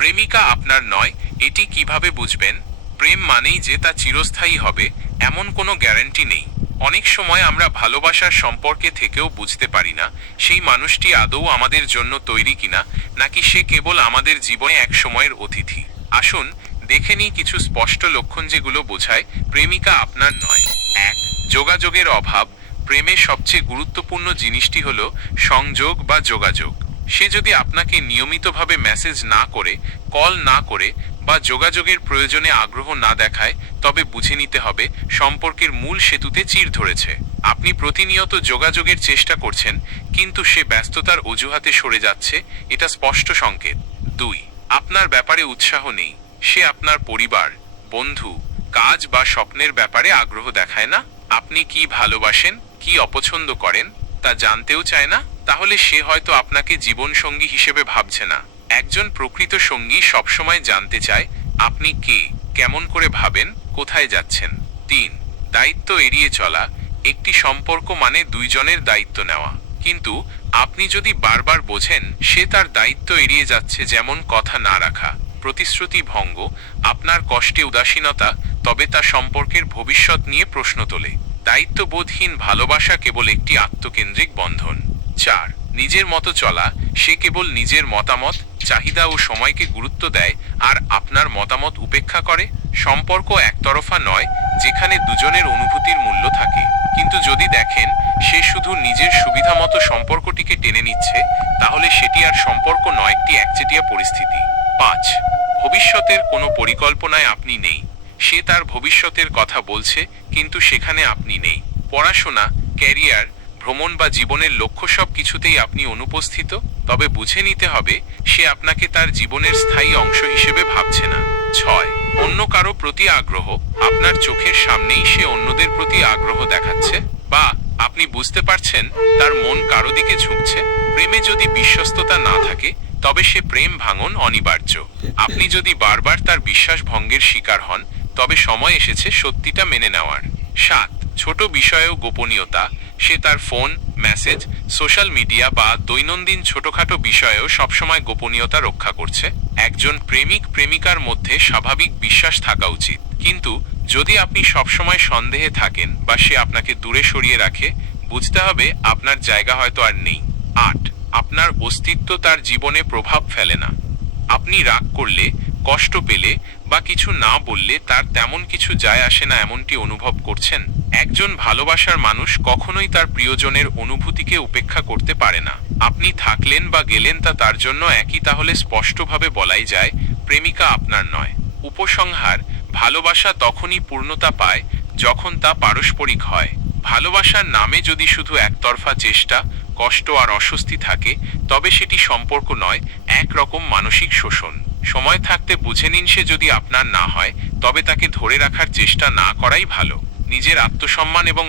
প্রেমিকা আপনার নয়, এটি কিভাবে বুঝবেন? প্রেম মানেই যে তা চিরস্থায়ী হবে এমন কোনো গ্যারান্টি নেই। অনেক সময় আমরা ভালোবাসার সম্পর্কে থেকেও বুঝতে পারি না সেই মানুষটি আদৌ আমাদের জন্য তৈরি কিনা, নাকি সে কেবল আমাদের জীবনে এক সময়ের অতিথি। আসুন দেখে নিই কিছু স্পষ্ট লক্ষণ যেগুলো বোঝায় প্রেমিকা আপনার নয়। 1. যোগাযোগের অভাব। প্রেমে সবচেয়ে গুরুত্বপূর্ণ জিনিসটি হলো সংযোগ বা যোগাযোগ। সে যদি আপনাকে নিয়মিতভাবে মেসেজ না করে, কল না করে বা যোগাযোগের প্রয়োজনে আগ্রহ না দেখায়, তবে বুঝে নিতে হবে সম্পর্কের মূল সেতুতে চির ধরেছে। আপনি প্রতিনিয়ত যোগাযোগের চেষ্টা করছেন কিন্তু সে ব্যস্ততার অজুহাতে সরে যাচ্ছে, এটা স্পষ্ট সংকেত। 2. আপনার ব্যাপারে উৎসাহ নেই। সে আপনার পরিবার, বন্ধু, কাজ বা স্বপ্নের ব্যাপারে আগ্রহ দেখায় না। আপনি কি ভালোবাসেন, কি অপছন্দ করেন তা জানতেও চায় না। তাহলে সে হয়তো আপনাকে জীবনসঙ্গী হিসেবে ভাবছে না। একজন প্রকৃত সঙ্গী সবসময় জানতে চায় আপনি কে, কেমন করে ভাবেন, কোথায় যাচ্ছেন। 3. দায়িত্ব এড়িয়ে চলা। একটি সম্পর্ক মানে দুইজনের দায়িত্ব নেওয়া, কিন্তু আপনি যদি বারবার বোঝেন সে তার দায়িত্ব এড়িয়ে যাচ্ছে, যেমন কথা না রাখা, প্রতিশ্রুতি ভঙ্গ, আপনার কষ্টে উদাসীনতা, তবে তা সম্পর্কের ভবিষ্যৎ নিয়ে প্রশ্ন তোলে। দায়িত্ববোধহীন ভালোবাসা কেবল একটি আত্মকেন্দ্রিক বন্ধন। 4. নিজের মতো চলা। সে কেবল নিজের মতামত, চাহিদা ও সময়কে গুরুত্ব দেয় আর আপনার মতামত উপেক্ষা করে। সম্পর্ক একতরফা নয় যেখানে দুজনের অনুভূতির মূল্য থাকে। কিন্তু যদি দেখেন সে শুধু নিজের সুবিধামতো সম্পর্কটিকে টেনে নিচ্ছে, তাহলে সেটি আর সম্পর্ক নয়, একটি একচেটিয়া পরিস্থিতি। 5. ভবিষ্যতের কোনো পরিকল্পনায় আপনি নেই। সে তার ভবিষ্যতের কথা বলছে কিন্তু সেখানে আপনি নেই। পড়াশোনা, ক্যারিয়ার, ভ্রমণ বা জীবনের লক্ষ্য সব কিছুতেই আপনি অনুপস্থিত। তবে বুঝে নিতে হবে সে আপনাকে তার জীবনের স্থায়ী অংশ হিসেবে ভাবছে না। 6. অন্য কারো প্রতি আগ্রহ। আপনার চোখের সামনেই সে অন্যদের প্রতি আগ্রহ দেখাচ্ছে, বা আপনি বুঝতে পারছেন তার মন কারো দিকে ঝুঁকছে। প্রেমে যদি বিশ্বস্ততা না থাকে তবে সে প্রেম ভাঙন অনিবার্য। আপনি যদি বারবার তার বিশ্বাস ভঙ্গের শিকার হন, তবে সময় এসেছে সত্যিটা মেনে নেওয়ার। 7. ছোট বিষয়েও গোপনীয়তা। সে তার ফোন, মেসেজ, সোশ্যাল মিডিয়া বা দৈনন্দিন ছোটখাটো বিষয়েও সবসময় গোপনীয়তা রক্ষা করছে। একজন প্রেমিক প্রেমিকার মধ্যে স্বাভাবিক বিশ্বাস থাকা উচিত, কিন্তু যদি আপনি সবসময় সন্দেহে থাকেন বা সে আপনাকে দূরে সরিয়ে রাখে, বুঝতে হবে আপনার জায়গা হয়তো আর নেই। 8. আপনার অস্তিত্ব তার জীবনে প্রভাব ফেলে না। আপনি রাগ করলে, কষ্ট পেলে বা কিছু না বললে তার তেমন কিছু যায় আসে না, এমনটি অনুভব করছেন? একজন ভালোবাসার মানুষ কখনোই তার প্রিয়জনের অনুভূতিকে উপেক্ষা করতে পারে না। আপনি থাকলেন বা গেলেন তা তার জন্য একই। তাহলে স্পষ্টভাবে বলাই যায় প্রেমিকা আপনার নয়। উপসংহার: ভালোবাসা তখনই পূর্ণতা পায় যখন তা পারস্পরিক হয়। ভালোবাসার নামে যদি শুধু একতরফা চেষ্টা, কষ্ট আর অস্বস্তি থাকে, তবে সেটি সম্পর্ক নয়, একরকম মানসিক শোষণ। সময় থাকতে বুঝে নিন সে যদি আপনার না হয়, তবে তাকে ধরে রাখার চেষ্টা না করাই ভালো। নিজের আত্মসম্মান এবং